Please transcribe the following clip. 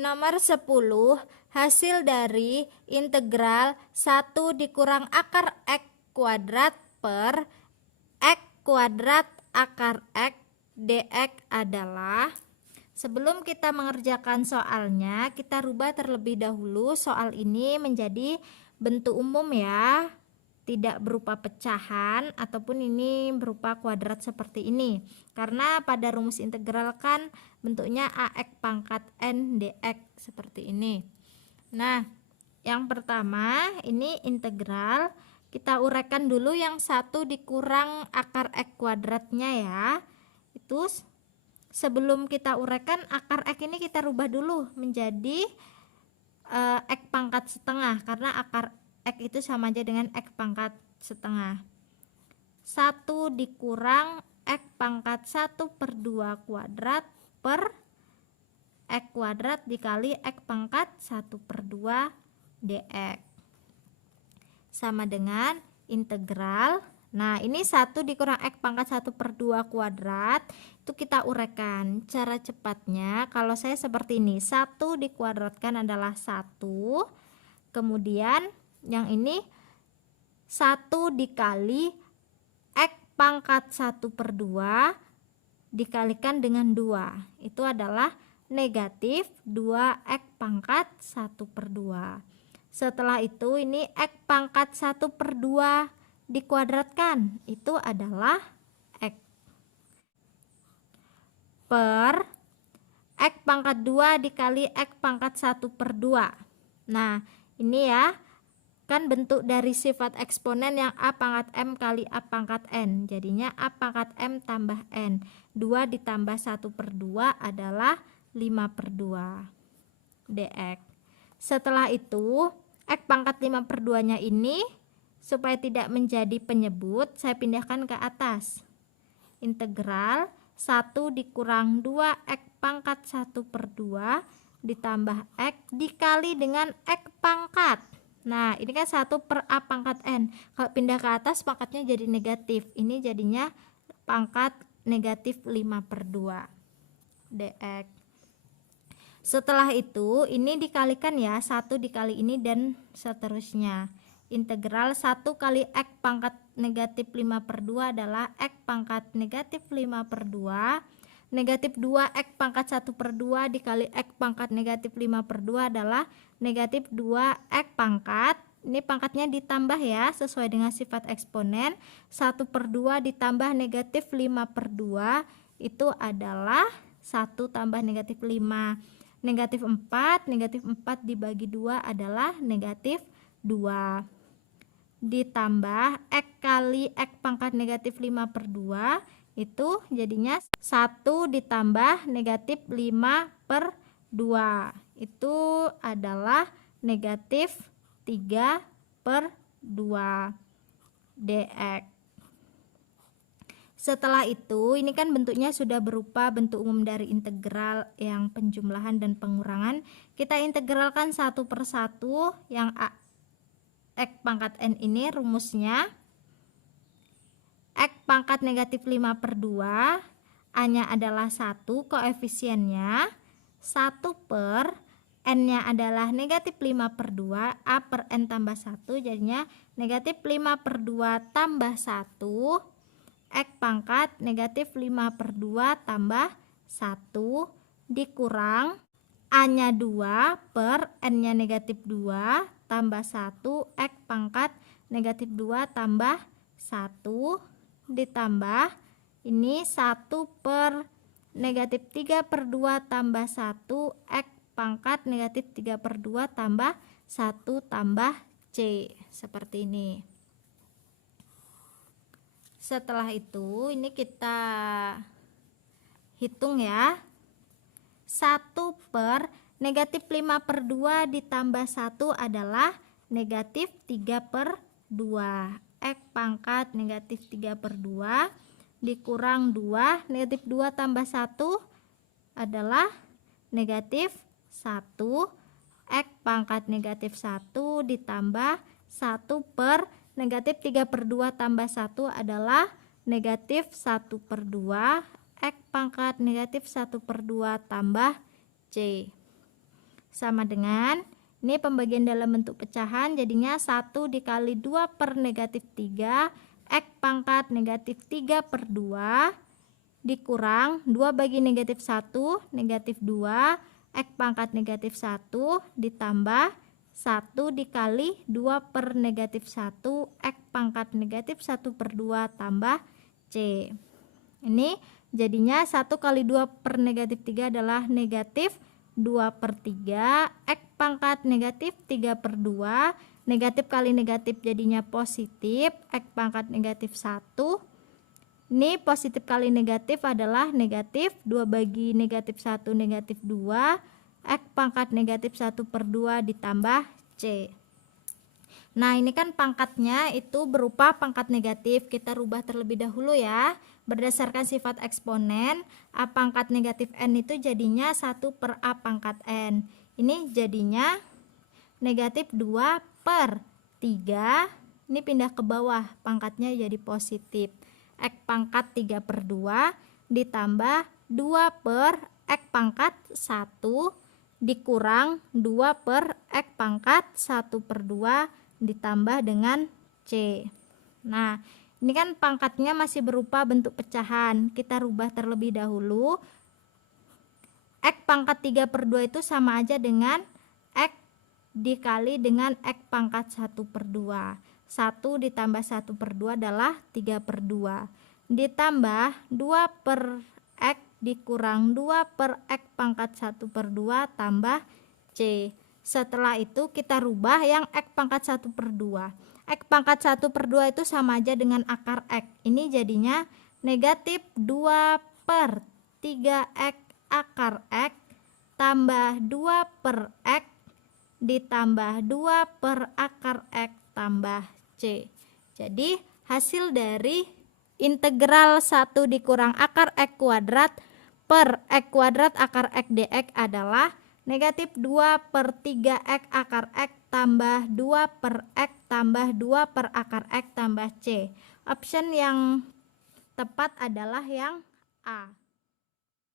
Nomor 10, hasil dari integral 1 dikurang akar X kuadrat per X kuadrat akar X dx adalah. Sebelum kita mengerjakan soalnya, kita rubah terlebih dahulu soal ini menjadi bentuk umum ya, tidak berupa pecahan ataupun ini berupa kuadrat seperti ini. Karena pada rumus integral kan bentuknya ax pangkat n dx seperti ini. Nah, yang pertama ini integral, kita uraikan dulu yang 1 dikurang akar x kuadratnya ya. Itu sebelum kita uraikan akar X ini kita rubah dulu menjadi X pangkat setengah, karena akar X itu sama aja dengan X pangkat setengah. 1 dikurang X pangkat 1/2 kuadrat per X kuadrat dikali X pangkat 1/2 dx sama dengan integral. Nah, ini 1 dikurang X pangkat 1/2 kuadrat, itu kita uraikan. Cara cepatnya, kalau saya seperti ini, 1 dikuadratkan adalah 1, kemudian yang ini 1 dikali X pangkat 1/2 dikalikan dengan 2, itu adalah negatif 2X pangkat 1/2. Setelah itu ini X pangkat 1/2 dikuadratkan, itu adalah X per X pangkat 2 dikali X pangkat 1/2. Nah, ini ya, kan bentuk dari sifat eksponen yang A pangkat M kali A pangkat N. Jadinya A pangkat M tambah N. 2 ditambah 1/2 adalah 5/2 dx. Setelah itu, X pangkat 5/2 nya ini, supaya tidak menjadi penyebut, saya pindahkan ke atas. Integral 1 dikurang 2X pangkat 1/2 ditambah X dikali dengan X pangkat. Nah, ini kan 1 per A pangkat N. Kalau pindah ke atas pangkatnya jadi negatif. Ini jadinya pangkat negatif 5/2 dx. Setelah itu, ini dikalikan ya, 1 dikali ini dan seterusnya. Integral 1 kali X pangkat negatif 5/2 adalah X pangkat negatif 5/2. Negatif 2X pangkat 1/2 dikali X pangkat negatif 5/2 adalah negatif 2X pangkat. Ini pangkatnya ditambah ya, sesuai dengan sifat eksponen. 1/2 ditambah negatif 5/2 itu adalah 1 tambah negatif 5. Negatif 4 dibagi 2 adalah negatif 2. Ditambah X kali X pangkat negatif 5/2, itu jadinya 1 ditambah negatif 5/2, itu adalah negatif 3/2 dx. Setelah itu, ini kan bentuknya sudah berupa bentuk umum dari integral yang penjumlahan dan pengurangan. Kita integralkan satu persatu. Yang X pangkat N ini rumusnya X pangkat negatif 5/2, A nya adalah 1, koefisiennya 1 per N nya adalah negatif 5/2, A per N tambah 1, jadinya negatif 5/2 tambah 1, X pangkat negatif 5/2 tambah 1 dikurang A nya 2 per N nya negatif 2 tambah 1 X pangkat negatif 2 tambah 1 ditambah ini 1 per negatif 3/2 tambah 1 X pangkat negatif 3/2 tambah 1 tambah C, seperti ini. Setelah itu ini kita hitung ya. 1 per negatif 5/2 ditambah 1 adalah negatif 3/2. X pangkat negatif 3/2 dikurang 2, negatif 2 tambah 1 adalah negatif 1. X pangkat negatif 1 ditambah 1 per negatif 3/2 tambah 1 adalah negatif 1/2. X pangkat negatif 1/2 tambah C. sama dengan, ini pembagian dalam bentuk pecahan, jadinya 1 dikali 2 per negatif 3, X pangkat negatif 3 per 2, dikurang 2 bagi negatif 1, negatif 2, X pangkat negatif 1, ditambah 1 dikali 2 per negatif 1, X pangkat negatif 1 per 2 tambah C. Ini jadinya 1 kali 2 per negatif 3 adalah negatif 2 per 3, X pangkat negatif 3 per 2, negatif kali negatif jadinya positif, X pangkat negatif 1. Ini positif kali negatif adalah negatif, 2 bagi negatif 1 negatif 2, X pangkat negatif 1 per 2 ditambah C. Nah ini kan pangkatnya itu berupa pangkat negatif, kita rubah terlebih dahulu ya. Berdasarkan sifat eksponen, A pangkat negatif N itu jadinya 1 per A pangkat N. Ini jadinya negatif 2 per 3, ini pindah ke bawah, pangkatnya jadi positif. X pangkat 3 per 2 ditambah 2 per X pangkat 1 dikurang 2 per X pangkat 1 per 2 ditambah dengan C. Nah ini kan pangkatnya masih berupa bentuk pecahan, kita rubah terlebih dahulu. X pangkat 3 per 2 itu sama aja dengan X dikali dengan X pangkat 1 per 2. 1 ditambah 1 per 2 adalah 3 per 2. Ditambah 2 per X dikurang 2 per X pangkat 1 per 2 tambah C. Setelah itu kita rubah yang X pangkat 1 per 2. X pangkat 1 per 2 itu sama aja dengan akar X. Ini jadinya negatif 2 per 3X akar X tambah 2 per X ditambah 2 per akar X tambah C. Jadi hasil dari integral 1 dikurang akar X kuadrat per X kuadrat akar X dx adalah negatif 2 per 3X akar X tambah 2 per X tambah 2 per akar X tambah C. Option yang tepat adalah yang A.